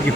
एक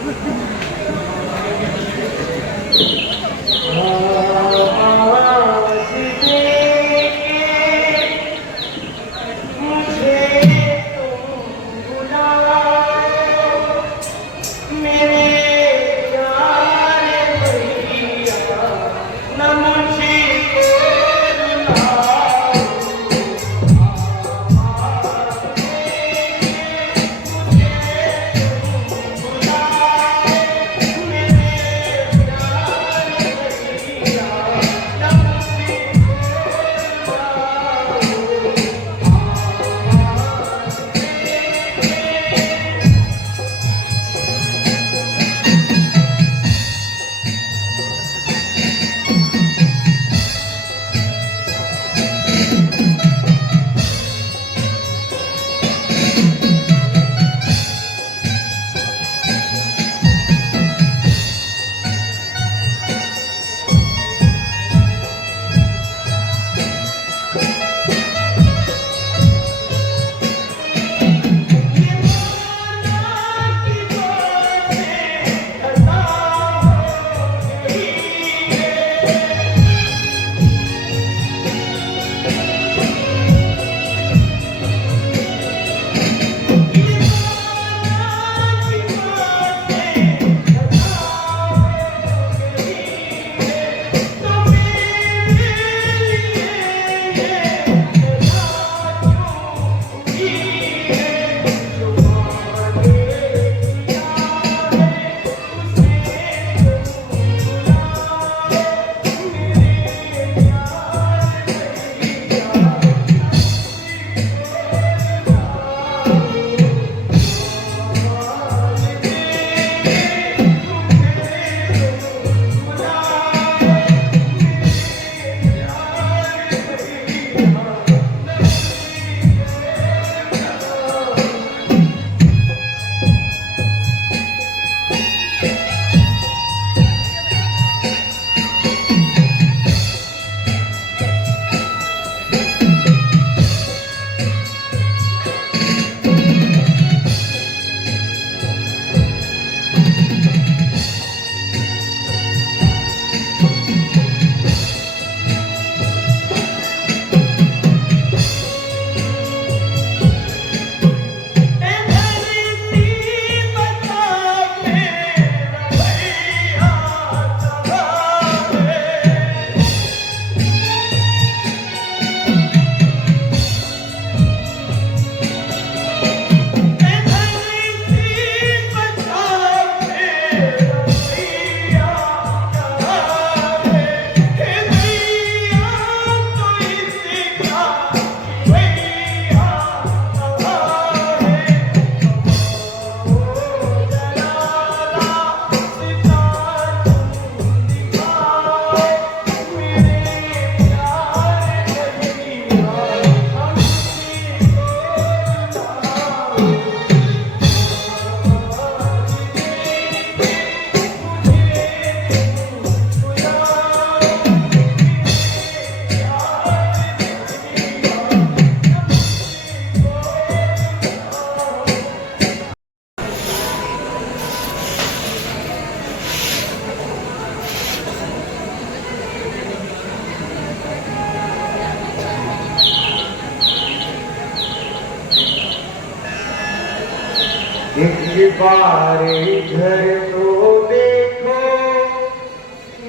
बार इधर तो देखो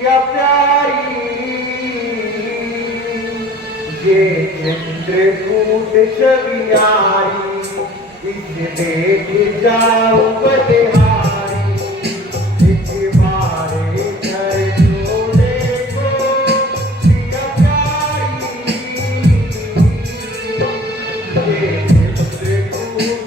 या प्यारी, ये चित्रकूट छवियारी, इसे देख जाओ बलिहारी। एक बार इधर तो देखो या प्यारी, ये चित्रकूट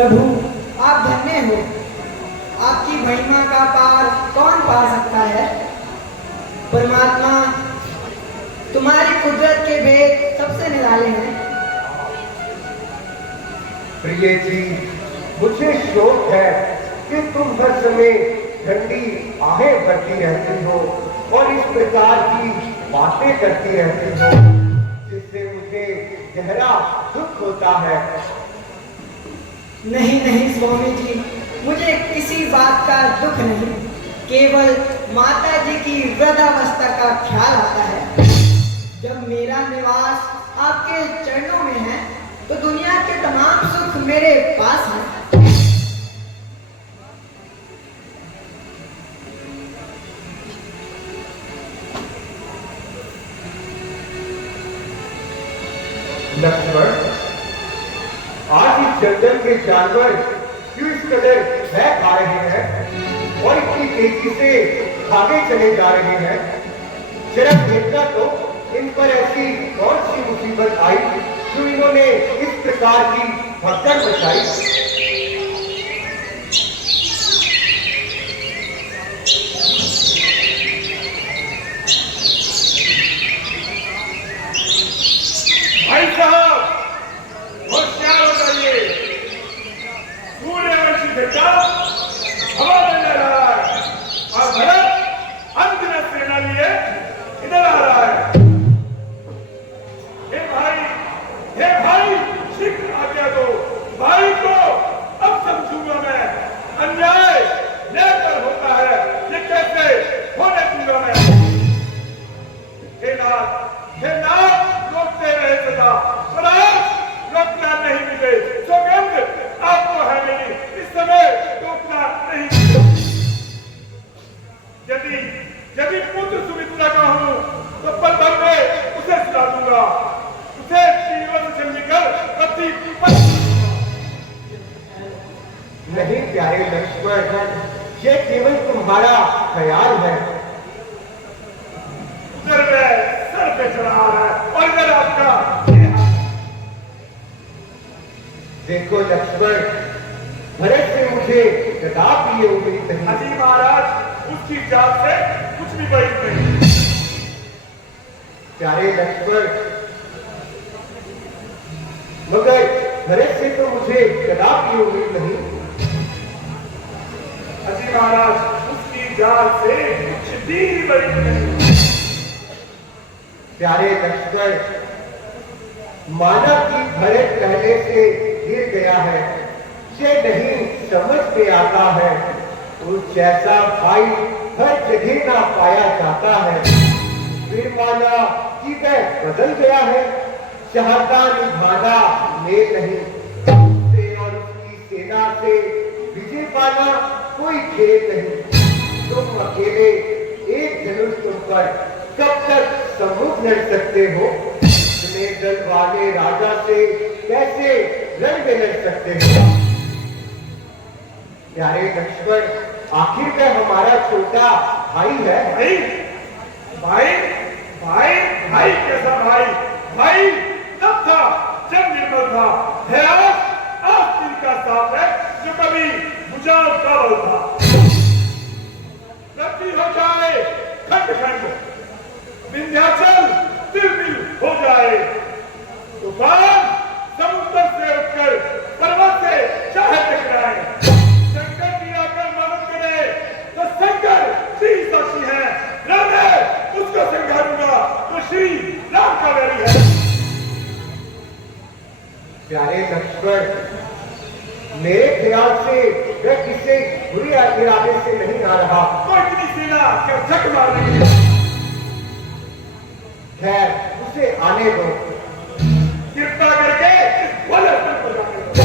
प्रभु आप धन्य हो। आपकी महिमा का पार कौन पा सकता है। परमात्मा तुम्हारी कुदरत के भेद सबसे निराले हैं। प्रिय जी, मुझे शौक है कि तुम हर समय ठंडी आहें भरती रहती हो और इस प्रकार की बातें करती रहती हो जिससे मुझे गहरा दुख होता है। नहीं नहीं स्वामी जी, मुझे किसी बात का दुख नहीं, केवल माता जी की वृद्धावस्था का ख्याल आता है। जब मेरा निवास आपके चरणों में है तो दुनिया के तमाम सुख मेरे पास हैं। लक्ष्मण, आज इस जंगल के जानवर क्यों इस कदर भय खा रहे हैं और इतनी तेजी से भागे चले जा रहे हैं। जरा देखना तो इन पर ऐसी कौन सी मुसीबत आई जो इन्होंने इस प्रकार की भगदड़ मचाई। भाई साहब, होशियार हो जाइए। सूर्यवंशी बेटा हवा में ले रहा है और भरत अंत सेना लिए इधर आ रहा है। हे भाई, शीघ्र आज्ञा दो। भाई को अब समझूंगा मैं। अन्याय लेकर होता है, ये कैसे होने दूंगा मैं। हे नाथ, रोकते रहे सदा, पर आज रोकना नहीं मिले। सौगंध आपको है मेरी, इस समय रोकना नहीं मिले। यदि पुत्र सुमित्रा का हूं तो पल भर में उसे सुला दूंगा। उसे तीनों से चलकर पति नहीं प्यारे लक्ष्मण, ये केवल तुम्हारा ख्याल है। सर पे चढ़ा है और इधर आपका। देखो लक्ष्मण, भरत से मुझे कदापि ये उम्मीद नहीं। अजी महाराज, उसकी जात से कुछ भी बड़ी नहीं। प्यारे लक्ष्मण, मगर भरत से तो मुझे कदापि उम्मीद नहीं। अजी महाराज, उसकी जात से कुछ भी बड़ी नहीं। प्यारे लक्ष्मण, माना कि भरत पहले से गिर गया है, ये नहीं समझ में आता है उस जैसा भाई हर जगह ना पाया जाता है। फिर माना कि वह बदल गया है, चाहता निभाना ले नहीं। उससे और उसकी सेना से विजय पाना कोई खेल नहीं। तुम अकेले एक धनुष तुम पर कब तक सम्मुख लड़ सकते हो। इतने दल वाले राजा से कैसे रण में लड़ सकते हो। प्यारे लक्ष्मण, आखिर में हमारा छोटा भाई है। भाई भाई भाई भाई कैसा भाई? भाई तब था जब निर्मल था, है आज तिनका साथ है जो कभी बुझाव का बल था। रत्ती हो जाए खंड खंड, विंध्याचल दिल दिल हो जाए, तूफान समुद्र से उठकर पर्वत से चाहे टकराए। शंकर की आकर मदद करे तो शंकर श्री साक्षी है, राम है उसको संघारूंगा तो श्री राम का वैरी है। प्यारे लक्ष्मण, मेरे ख्याल से वह किसी बुरी इरादे से नहीं आ रहा। तो इतनी सेना क्या झक मार रही है? खैर, उसे आने दो। कृपा करके इस भले स्थल पर जाने दो।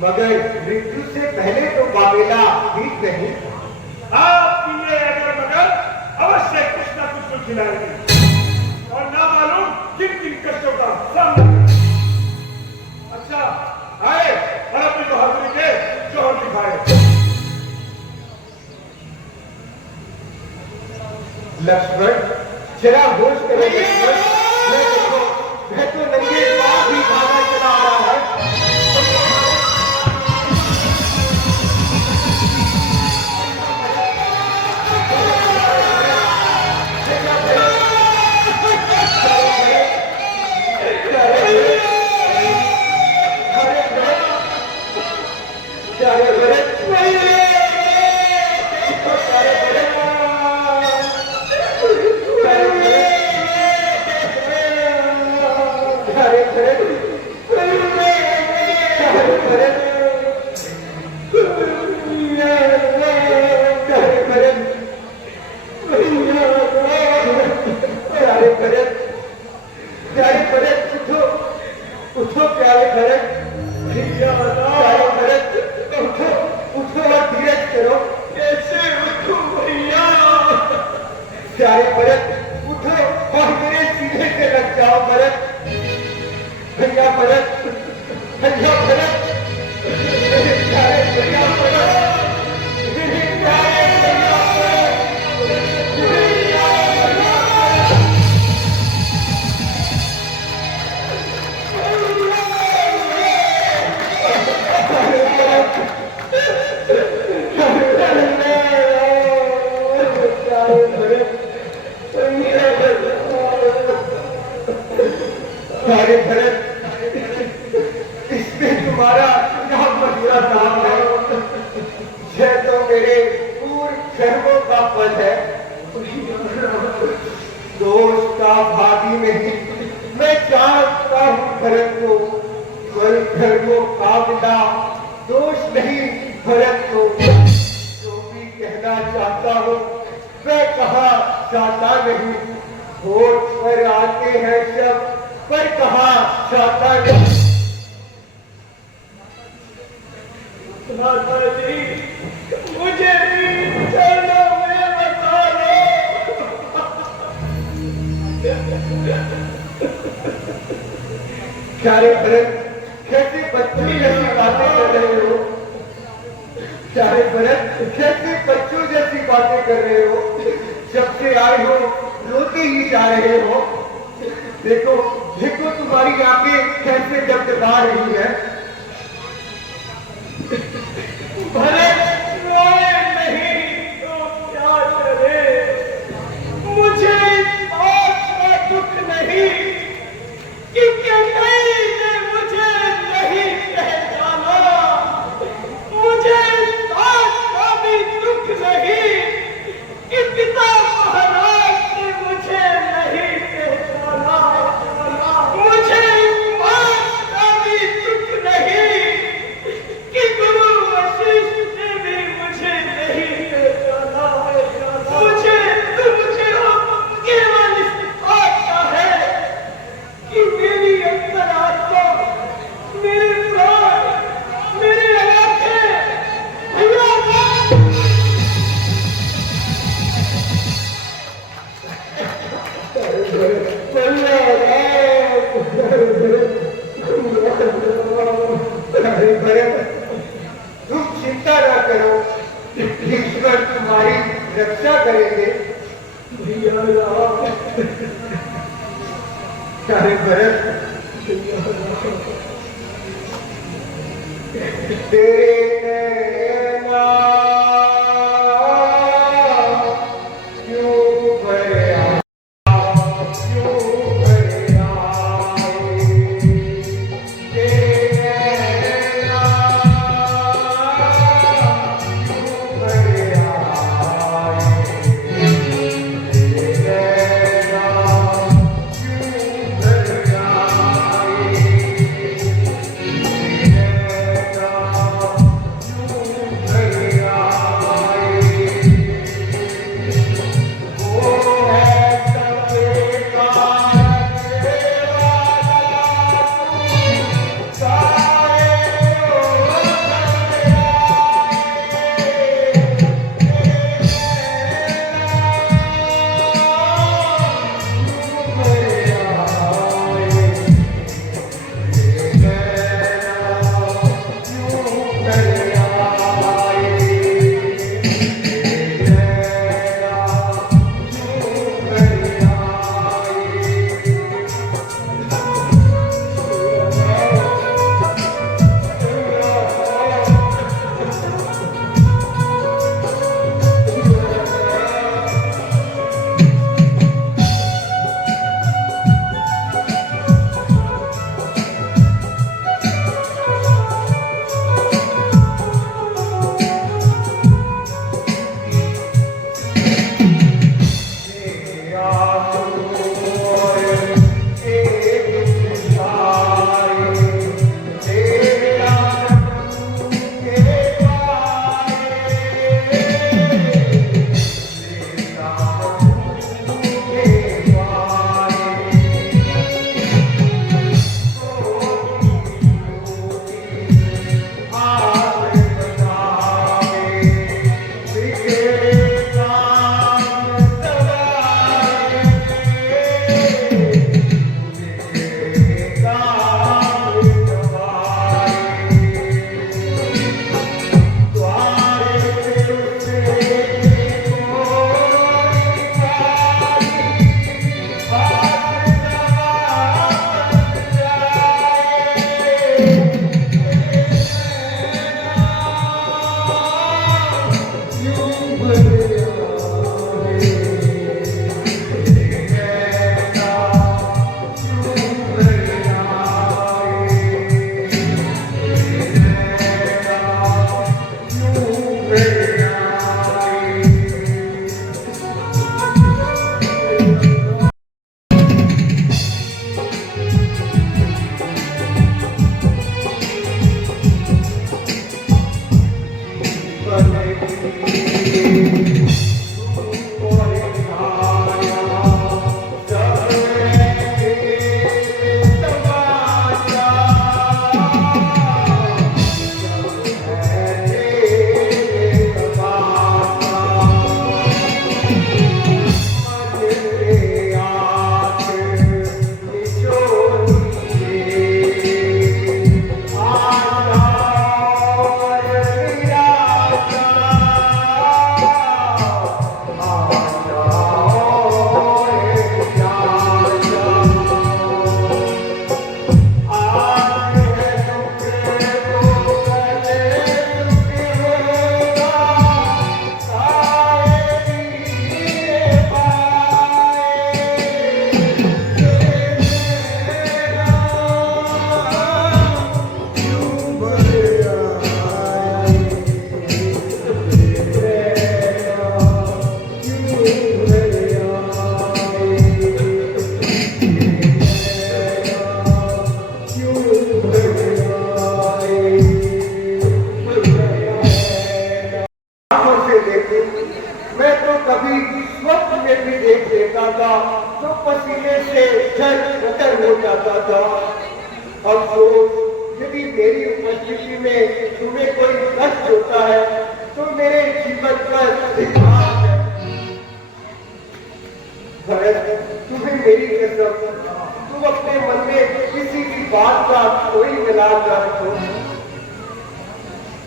मगर मृत्यु से पहले तो बाबेला ठीक नहीं। आपकी ये अगर मगर अवश्य कुछ ना कुछ तो खिलाएंगे और ना मालूम किन किन कष्टों का सामना करेंगे। अच्छा आए और अपनी बहादुरी के जोहर दिखाए। लक्ष्मण, जरा होश करो लक्ष्मण। मैं देखो, वह तो नंगे पांव भी भागा चला आ रहा है। प्यारे भरत, उठो और मेरे सीने से लग जाओ भरत। भैया भरत, भैया भरत, मेरे प्यारे भैया भरत, मेरे प्यारे भैया भरत, मेरे प्यारे भैया भरत। प्यारे भरत, इसमें तुम्हारा क्या मसला काम है? यह तो मेरे पूर्व कर्मों का फल है। दोष का भागी नहीं, मैं जानता हूँ भरत को, पर कर्मों का बिना दोष नहीं भरत को। जो भी कहना चाहता हूँ मैं कहा चाहता नहीं। होठ पर आते हैं शब्द पर कहा चाहता नहीं। माता जी, मुझे भी चरणों में बता दो। प्यारे भरत, कैसे बच्चों जैसी बातें कर रहे हो? प्यारे भरत, कैसे बच्चों जैसी बातें कर रहे हो? जब से आए हो रोते ही जा रहे हो। देखो देखो तुम्हारी आंखें कैसे जगजगा रही है। भरत रोए नहीं तो क्या करे? मुझे इस बात का दुख नहीं कि कन्हैया ने मुझे नहीं पहचाना। मुझे इस बात का भी दुख नहीं कि पिता महाराज ने मुझे नहीं पहचाना। मुझे इस बात का भी दुख नहीं कि गुरु वशिष्ठ ने भी मुझे नहीं पहचाना। मुझे केवल इस बात का है कि मेरी अंतरात्मा, मेरे प्राण, मेरे आंखें अरे भरत, तुम चिंता ना करो, ईश्वर तुम्हारी रक्षा करेंगे। अरे भरत, तेरे नैना क्यों भरे आए, क्यों भरे आए? तेरे नैना क्यों भरे आए? तेरे नैना क्यों भरे आए? तेरे नैना क्यों कभी स्वप्न में भी देख लेता था तो पसीने से झर हो जाता था। अफसोस, यदि मेरी उपस्थिति में तुम्हें कोई कष्ट होता है तो मेरे जीवन पर धिक्कार है। भरत, तुम्हें मेरी कसम, तुम अपने मन में किसी भी बात का कोई मिलान न रखो।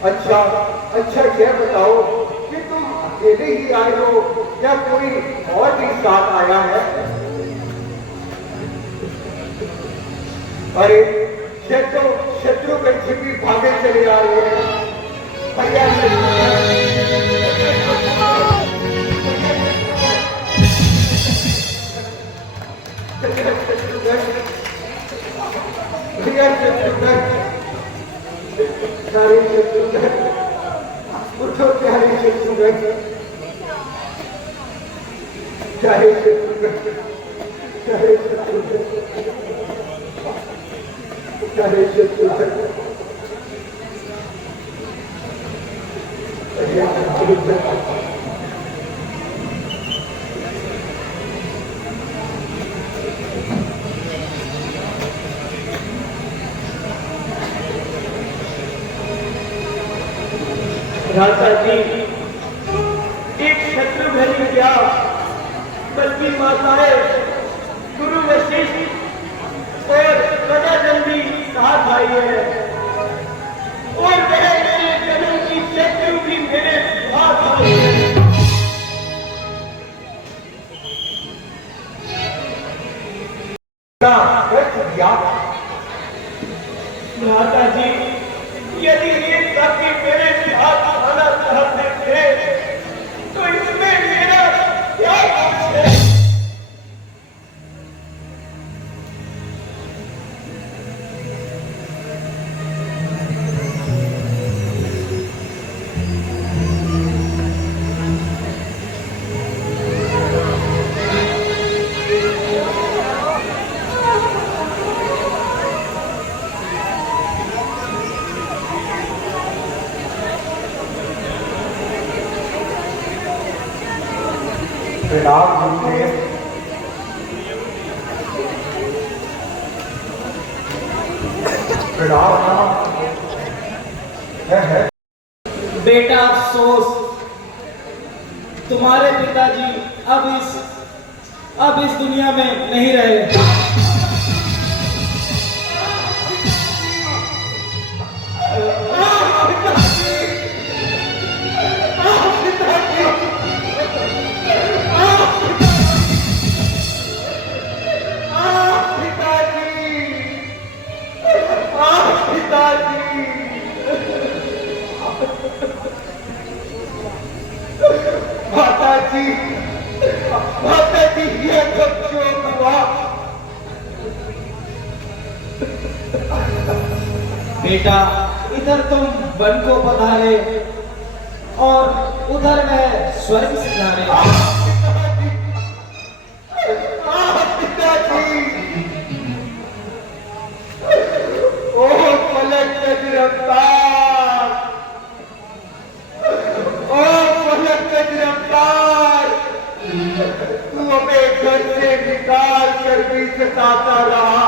अच्छा यह बताओ कि तुम अकेले ही आए हो या कोई और भी साथ आया है? अरे ये तो शत्रुघ्न जी भी भागे चले आ रहे हैं। भैया प्यारे शत्रुघ्न, उठो प्यारे शत्रुघ्न, प्यारे शत्रुघ्न, प्यारे शत्रुघ्न, प्यारे शत्रुघ्न, राजा जी, एक शत्रुघ्न ही क्या बल्कि माताएं गुरु वशिष्ठ और गदाधर भी साथ आई है और मेरे जन्म की शत्रु भी मेरे साथ आई है। माता जी, यदि ये सत्य मेरे साथ आना चाहते थे तो इसमें मेरा क्या दोष है? प्रणाम गुरुदेव। प्रणाम है। बेटा, अफसोस, तुम्हारे पिताजी अब इस दुनिया में नहीं रहे। माता जी, ये सब क्यों हुआ? बेटा, इधर तुम वन को पधारे और उधर वह स्वर्ग सिधारे। पिताजी, ओह पलक गज रफ्तार, ओह पलक गज रफ्तार, तू हमें घर से निकाल कर भी सताता रहा,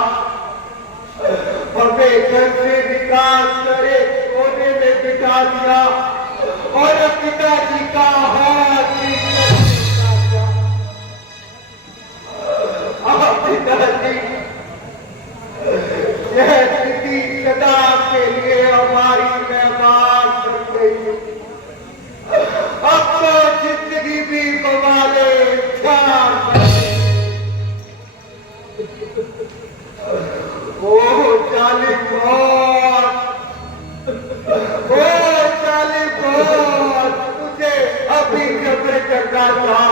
हमें घर से निकाल करे कोने में बिठा दिया और पिताजी का हाथ पिताजी, यह स्थिति सदा के लिए हमारी मेहमान बन गई। अब तो जिंदगी भी गवा ले, ओ जालिम मौत, ओ जालिम मौत, तुझे अभी जबर करना था।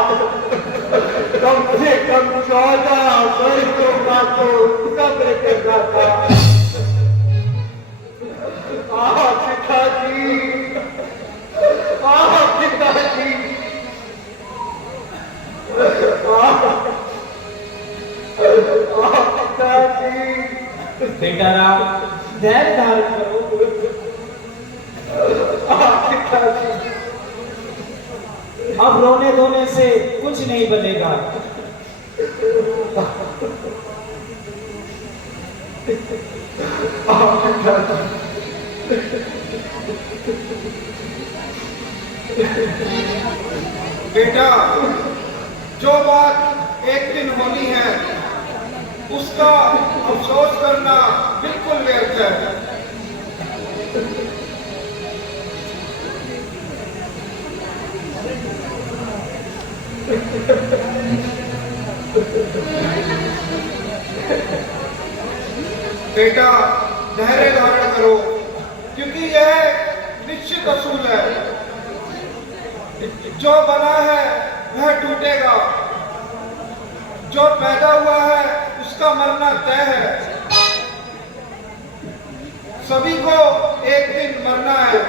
कम से कम 14 वर्षों का तो सब्र करना था। पिताजी, पिताजी, बेटा राम, धैर्य धारण करो। अब रोने धोने से कुछ नहीं बनेगा। बेटा, जो बात एक दिन होनी है उसका अफसोस करना बिल्कुल व्यर्थ है। बेटा, धैर्य धारण करो, क्योंकि यह निश्चित असूल है। जो बना है वह टूटेगा, जो पैदा हुआ है उसका मरना तय है। सभी को एक दिन मरना है।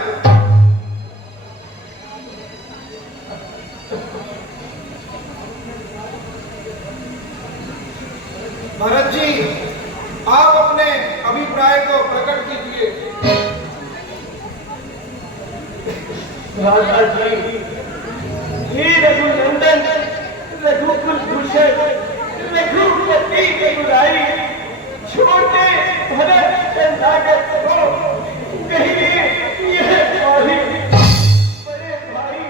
भरत जी, आप अपने अभिप्राय को प्रकट कीजिए। राजा जी, हे रघुनंदन, रघुकुल भूषण, रघुपति रघुराई, छोटे भरत शरणागत को कहिए यह सॉरी। बड़े भाई,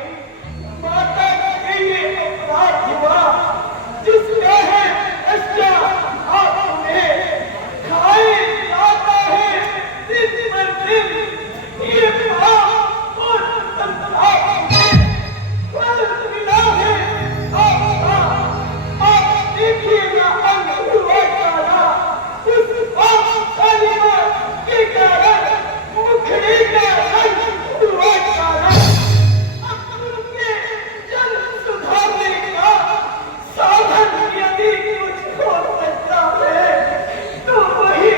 माता के ये अपराध हुआ जिसका है पश्चात आपने खाए जाता है दिन पर दिन। ये पाप और संताप में फल मिला है आपका। आप देखिएगा अंगुआ काला, उस पाप कालिमा के कारण मुखड़े का रंग हुआ काला। अब उनके जन सुधारने का साधन यदि कुछ हो सकता है तो वही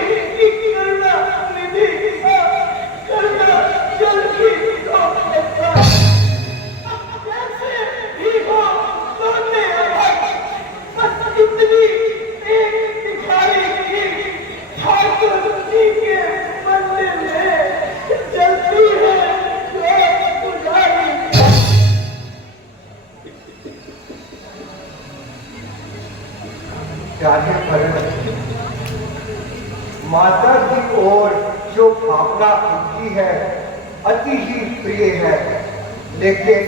करुणा निधि का करुणा जल्दी हो सकता है। अब जैसे भी हो दोनों अलग, बस इतनी एक दिखाई की ठाकुर जी के मंदिर में जलती है एक पुजारी। प्यारे भरत, माता की ओर जो भावना उनकी है अति ही प्रिय है, लेकिन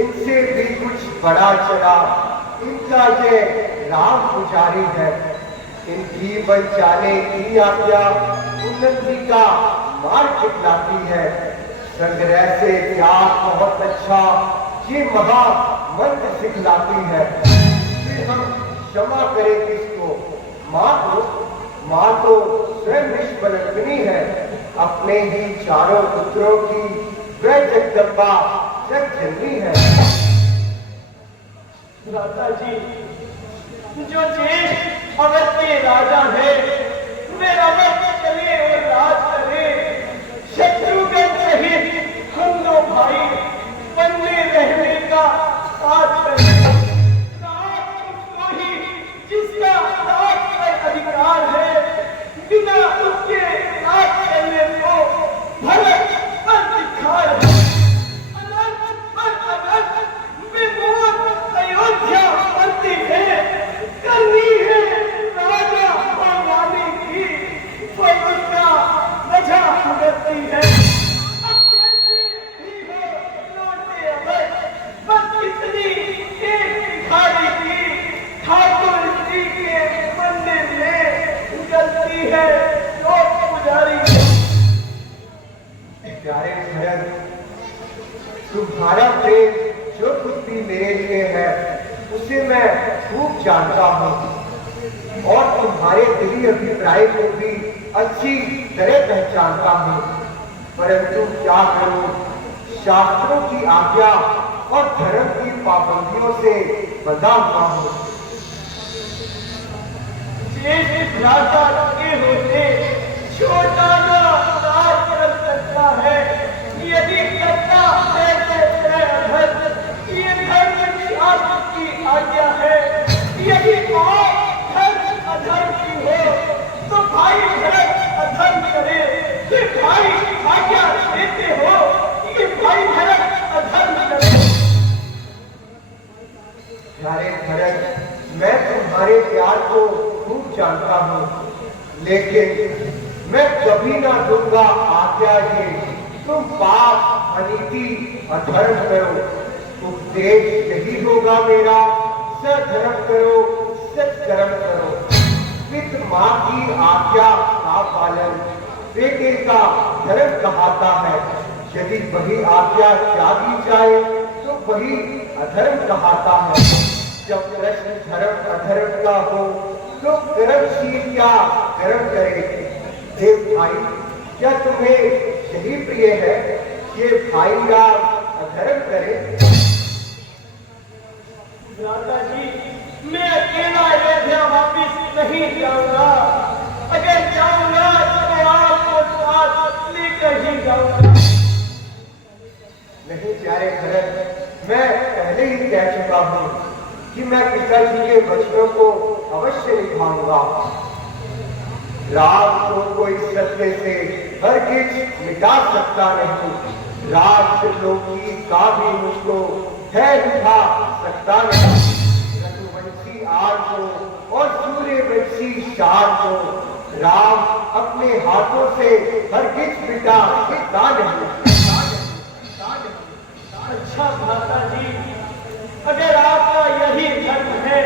इनसे भी कुछ बड़ा चला इनका ये राम पुजारी है। इनकी बचाने की आज्ञा उन्नति का मार्ग दिखलाती है। संग्रह से त्याग बहुत अच्छा ये महामंत्र सिखलाती है। फिर हम क्षमा करें किसको? माँ तो स्वयं निष्कलंकिनी है। अपने ही चारों पुत्रों की वह जगदम्बा जगजननी है। राजा जी, जो ज्येष्ठ अवध के राजा है वे अवध चले और राज करे। शत्रुघ्न सहित हम दो भाई बनने रहने का साथ करें। राज उसको ही जिसका राज पर अधिकार है, बिना उसके राज करने को भरत पर धिक्कार है। अनंत पर अनंत विमोह अयोध्या बनती है, करनी है राजा भगवानी की, पर उसका वजह भुगतती है। अब कैसे भी हो लौटे अवध, बस कितनी एक भिखारी की ठाकुर जी के मंदिर में गलती है जो पुजारी। प्यारे भरत, तुम्हारा प्रेम जो कुछ भी मेरे लिए है उसे मैं खूब जानता हूँ और तुम्हारे दिली अभिप्राय को भी अच्छी तरह पहचानता हूँ। परंतु क्या करूँ, शास्त्रों की आज्ञा और धर्म की पाबंदियों से बंधा हुआ हूँ। ज्येष्ठ राजा के होते छोटा ना राज कर सकता है। यदि करता है तो अधर्म, ये धर्म शास्त्र की आज्ञा है। यदि आप धर्म अधर्म की हो तो भाई भरत अधर्म करे। ये भाई आज्ञा देते हो, ये भाई भरत अधर्म करे। प्यारे भरत, मैं तुम्हारे प्यार को खूब जानता हूँ, लेकिन मैं कभी ना दूंगा आज्ञा ये तुम पाप, अनीति, अधर्म करो। उपदेश यही होगा मेरा, सधर्म करो, सत्कर्म करो। पित माँ की आज्ञा का पालन बेटे का धर्म कहाता है। यदि वही आज्ञा त्यागी जाए तो वही अधर्म कहाता है। जब प्रश्न धर्म अधर्म का हो तो कर्मशील क्या कर्म करे। देव भाई, क्या तुम्हें यही प्रिय है कि भाई राम अधर्म करे? भ्राता जी, मैं अकेला अयोध्या वापिस नहीं जाऊंगा। अगर जाऊंगा तो आपको साथ लेकर ही जाऊंगा। नहीं प्यारे भरत, मैं पहले ही कह चुका हूँ कि मैं पिताजी के वचनों को अवश्य निभाऊंगा। राम को कोई सत्य से हरगिज मिटा सकता नहीं। राष्ट्रलोकी का भी मुझको है उठा सकता नहीं। रघुवंशी आर को और सूर्यवंशी शार को राम अपने हाथों से हरगिज मिटा सकता नहीं। अच्छा भ्राता जी, अगर आपका यही धर्म है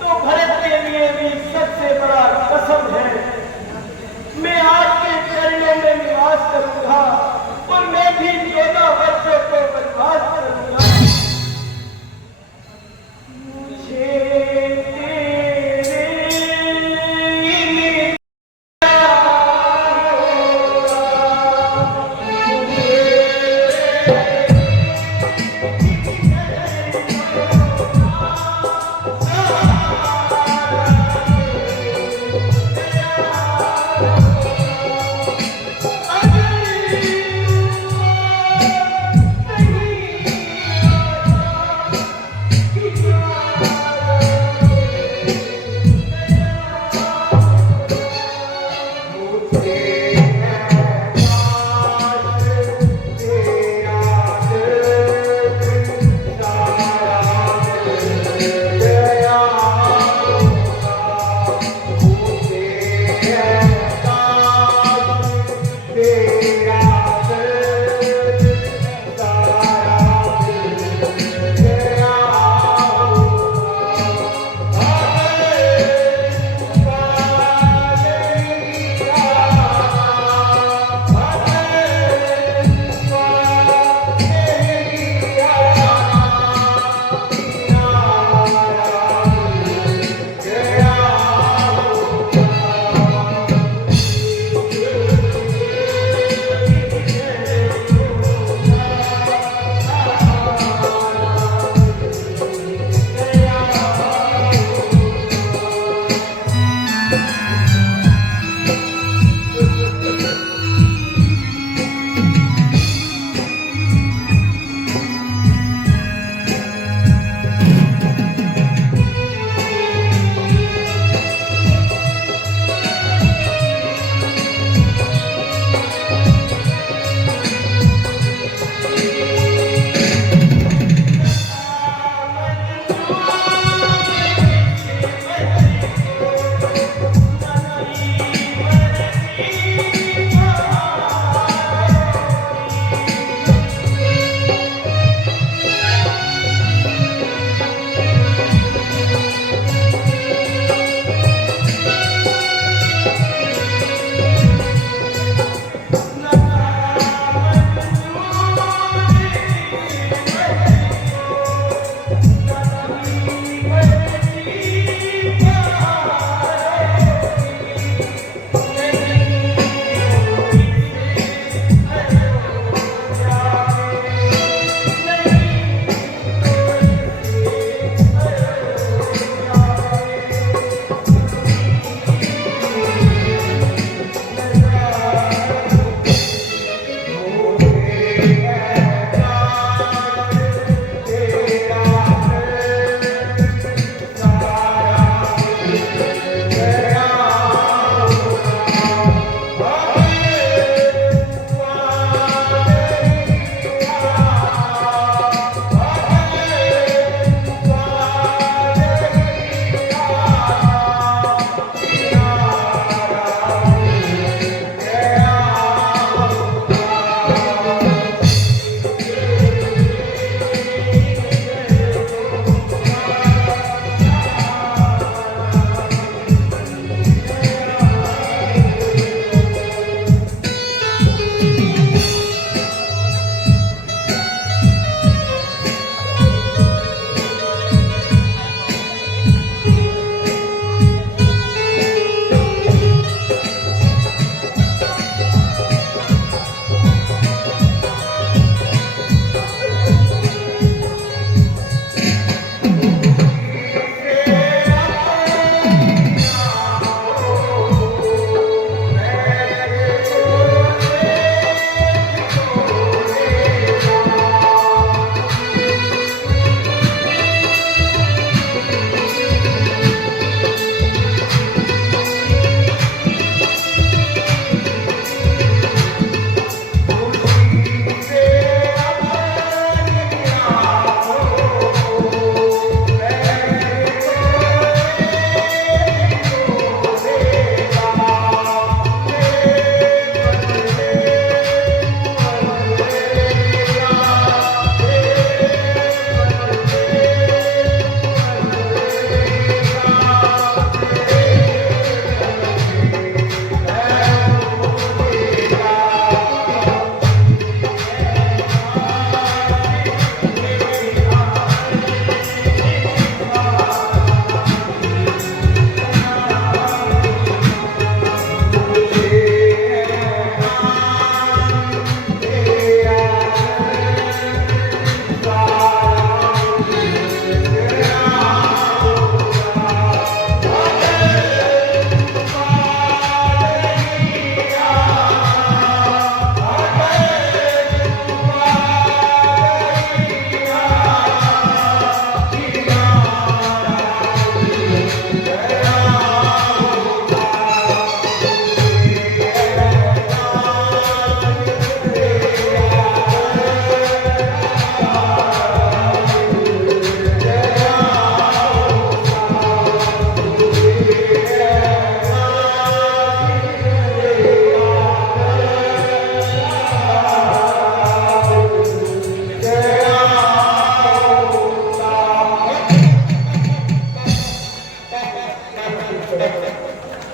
तो भरत के लिए भी सबसे बड़ा कसम है। मैं आपके चरणों में निवास करूंगा और मैं भी 14 वर्षों को वनवास करूंगा। मुझे तेरे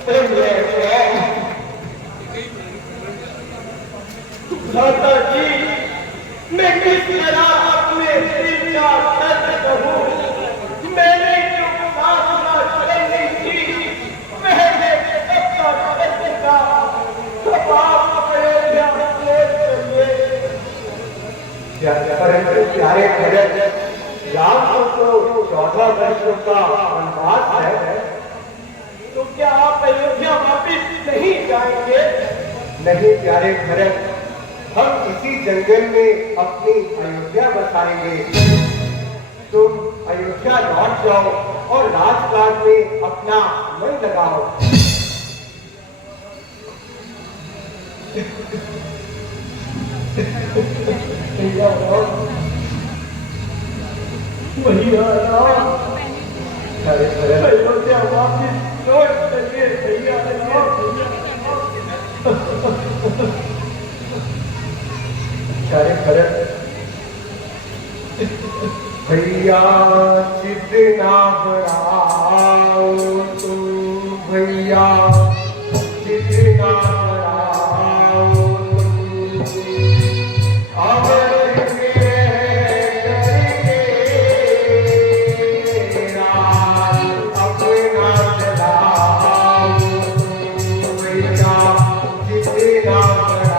भ्राता जी, मैं किस तरह अपने दिल का दर्द कहूँ। मैंने जो प्रार्थना करनी थी, मैंने सबका दर्द का सवाब अयोध्या लौट करिए। परंतु प्यारे भरत, राम को तो 14 वर्षों का वनवास है। तो क्या आप अयोध्या वापिस नहीं जाएंगे? नहीं प्यारे भरत, हम इसी जंगल में अपनी अयोध्या बसाएंगे। तुम अयोध्या लौट जाओ और राजकाज में अपना मन लगाओ। भैया राम, अरे भरत, अयोध्या वापिस लौट करिए भैया राम। अरे भरत, भैया चित ना हराओ तुम, भैया चित ना हराओ तुम। अमर के करके राज अपना चलाओ तुम, भैया चित ना हराओ।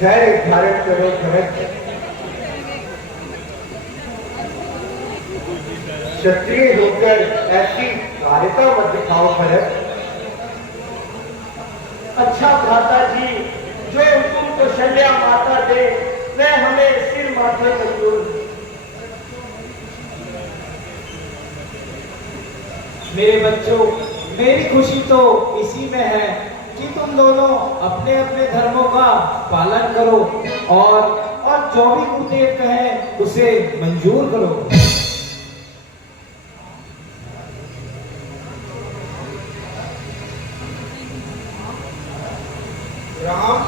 धैर्य धारण करो भरत। क्षत्रिय होकर ऐसी कारिता मत दिखाओ भरत। अच्छा भ्राता जी, जो तुमको शल्या माता दे वह हमें सिर माथे पर जोड़। मेरे बच्चों, मेरी खुशी तो इसी में है कि तुम दोनों अपने अपने धर्मों का पालन करो और जो भी गुरुदेव कहे उसे मंजूर करो। राम,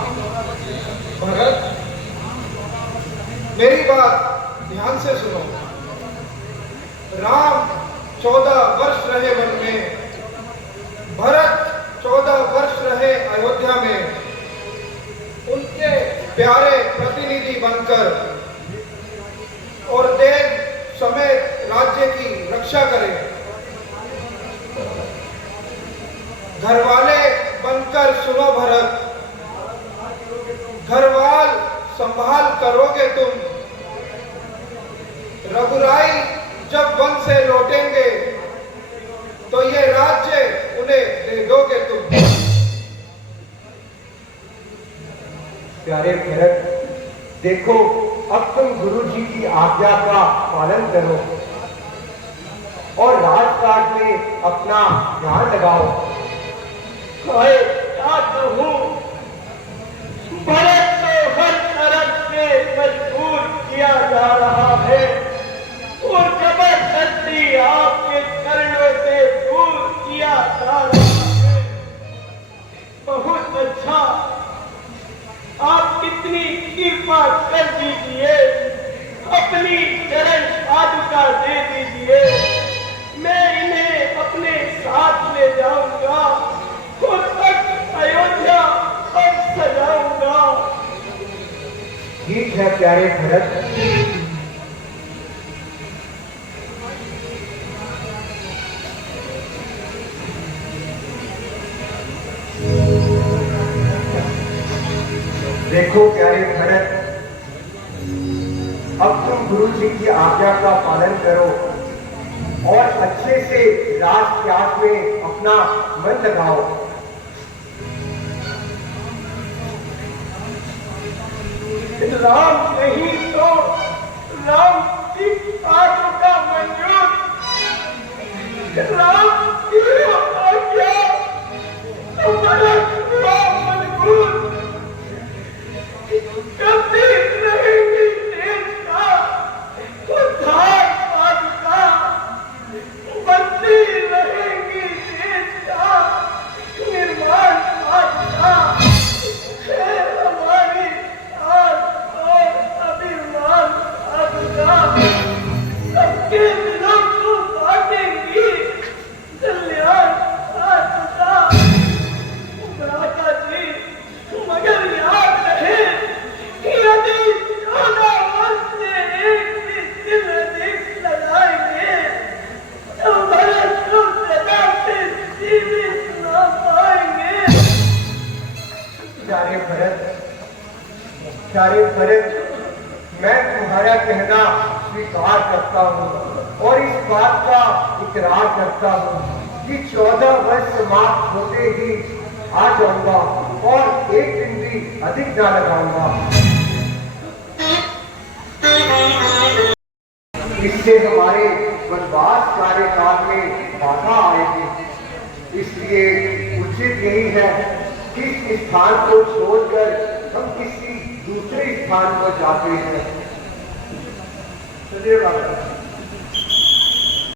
भरत, मेरी बात ध्यान से सुनो। राम 14 वर्ष रहे वन में, भरत 14 वर्ष रहे अयोध्या में, उनके प्यारे प्रतिनिधि बनकर और देव समेत राज्य की रक्षा करें। घरवाले बनकर सुनो भरत, घरवाल संभाल करोगे तुम। रघुराई जब वन से लौटेंगे तो ये राज्य उन्हें दे दोगे तुम। प्यारे भरत, देखो अब तुम गुरु जी की आज्ञा का पालन करो और राजकाज में अपना ध्यान लगाओ। क्या कहूं, भरत को हर तरफ से मजबूर किया जा रहा है और जबरदस्ती आपके कर्णों से दूर किया जा रहा है। बहुत अच्छा, आप कितनी कृपा कर दीजिए, अपनी चरण पादुका दे दीजिए। मैं इन्हें अपने साथ ले जाऊंगा और तक अयोध्या और सजाऊंगा। ठीक है प्यारे भरत, देखो प्यारे भरत, अब तुम गुरु जी की आज्ञा का पालन करो और अच्छे से राज त्याग में अपना मन लगाओ। राम नहीं तो राम की आज्ञा मंजूर, राम की आज्ञा तो भरत राम मंजूर। कभी रहेंगी देश का उद्धार पादुका, बनती रहेंगी देश का निर्माण पादुका। हमारी आस और अभिमान पादुका सबके दिलों को बांटेंगी कल्याण पादुका। भ्राता जी, मगर याद रहे कि यदि 14 वर्ष से एक भी दिन अधिक लगाएंगे तो भरत को सदा से जीवित न पाएंगे। प्यारे भरत, मैं तुम्हारा कहना स्वीकार करता हूँ और इस बात का इकरार करता हूँ कि 14 वर्ष समाप्त होते ही आ जाऊंगा और एक दिन भी अधिक न लगाऊंगा। इससे हमारे वनवास कार्यकाल में बाधा आएगी। इसलिए उचित यही है कि इस स्थान को छोड़कर हम किसी दूसरे स्थान पर जाते हैं। चलिए बाबा।